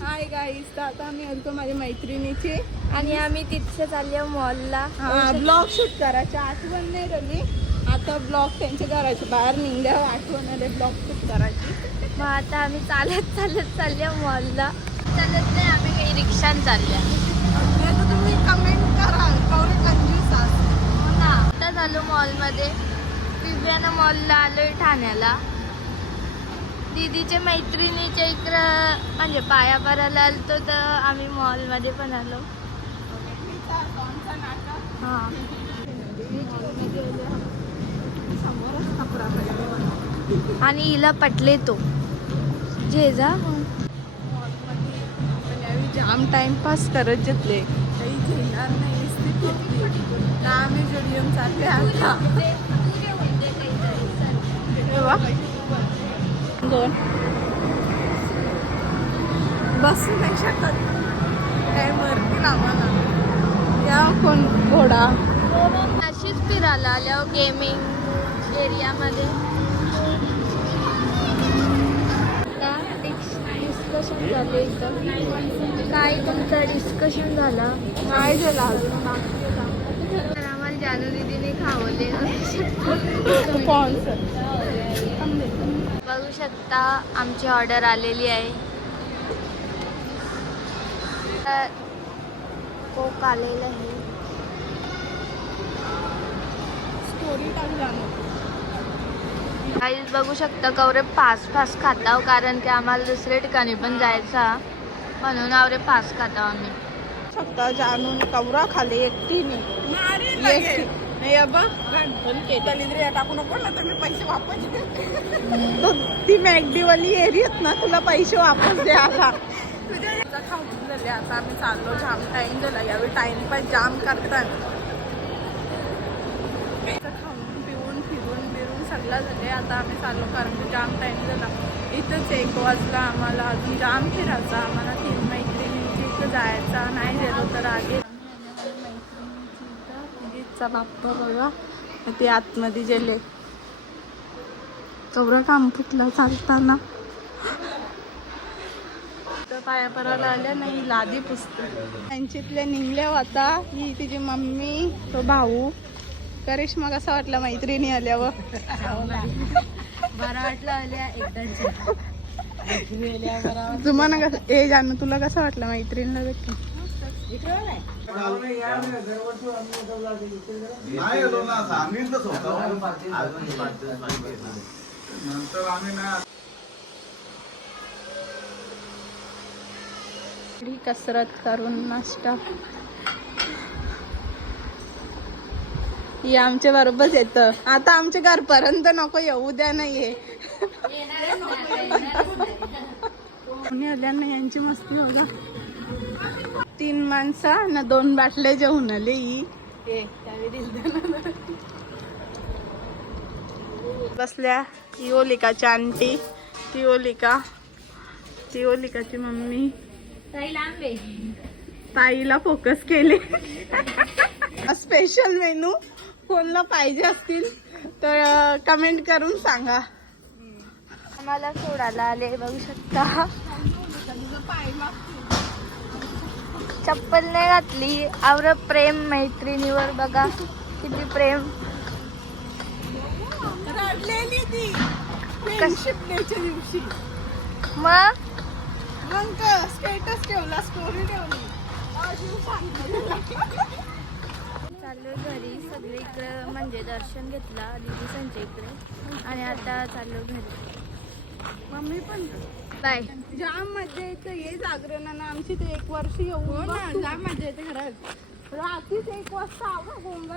Hi guys तर आता आम्ही आलतो माझ्या मैत्रिणीची. आणि आम्ही तिथे चाललो मॉलला ब्लॉग शूट करायची आठवण नाही रली आता ब्लॉग त्यांच्या घराच्या बाहेर निघल्यावर आठवण आले ब्लॉग शूट करायची. मग आता आम्ही चालत चालत चाललो मॉलला चालत नाही आम्ही काही रिक्षान चालल्या. तर तुम्ही कमेंट करा. कवरे कंजूस. हो ना. आता झालो मॉलमध्ये दिव्यानं मॉलला आलोय ठाण्याला. दीदीच्या मैत्रिणीच्या इकडं म्हणजे पाया परायला आलतो तर आम्ही मॉलमध्ये पण आलो. हां. आणि हिला पटले तो. जेजा जाम टाइमपास करत घेतले. काही घेणार नाही आम्ही जुडियम चालले आता? दोन बसू नाही शकत काय मरतील आम्हाला या कोण? घोडा. अशीच फिरायला आल्यावर गेमिंग एरियामध्ये डिस्कशन झालं इथं. काय तुमचं डिस्कशन झालं? काय झालं अजून? जानू दीदीने खावले बघू शकता आमची ऑर्डर आलेली आहे. तर कोक आलेलं आहे. स्टोरी टाकला काहीच बघू शकता कवरे फास्ट फास्ट खाताव कारण की आम्हाला दुसऱ्या ठिकाणी पण जायचा. म्हणून आवरे फास्ट खाताव आम्ही. शकता जानून कवरा खाले एकटीने. एकटी. नाही अबा. टाकू नको ना तर मी पैसे वापस तो ती मॅगडी वाली एरियात ना तुला पैसे वापस द्या आता खाऊन झाले आता आम्ही चाललो जाम टाइम झाला. यावेळी टाइमपास जाम करतात. खाऊन पिऊन फिरून बिरून सगळं झाले आता आम्ही चाललो कारण की जाम टाइम झाला. इथंच एक वाजला आम्हाला. अजून जाम फिरायचा. आम्हाला तीन मैत्रिणींची इथं जायचा. नाही गेलो तर आगे. चा बाप्पा बघा. ते आतमध्ये गेले. कवरा काम फुटला चालताना. तर पाया पराला आल्या नाही लादी पुसते. त्यांच्यातल्या निघल्या होता ही तिची मम्मी तो भाऊ. करिश्मा कसा वाटला मैत्रिणी आल्यावर? बरं वाटलं आल्या एकदा तुम्हाला कसं ए जानू तुला कसं वाटलं मैत्रिणीला भेटून? नाही गेलो ना सांगितलंच होतं नंतर आम्ही ना थोडी कसरत करून नाश्ता. ही आमच्या बरोबर येतं. आता आमच्या घरपर्यंत नको येऊ द्या नाहीये. कोणी आल्या ना यांची मस्ती बघा तीन माणसं ना दोन बाटल्या जेवून आले ही. बसल्या ती ओलिकाची आंटी ती ओलिका ती ओलिकाची मम्मी. ताईला फोकस केले. स्पेशल मेनू कोणला पाहिजे असतील तर कमेंट करून सांगा. आम्हाला सोडायला आले बघू शकता. चप्पल नाही घातली. आवर प्रेम मैत्रिणीवर बघा. किती प्रेम. दिवशी. मग? मग स्टेटस ठेवला स्टोरी ठेवली. चाललोय घरी. सगळे इकडं म्हणजे दर्शन घेतला दिदी संजय इकडे. आणि आता चाललो घरी. मम्मी पण बाय. जाम मजा येते ये जागरणानं आमची ते एक वर्ष येऊ जाम मजा येते घरात रात्रीच एक वाजता आवा गोंगाट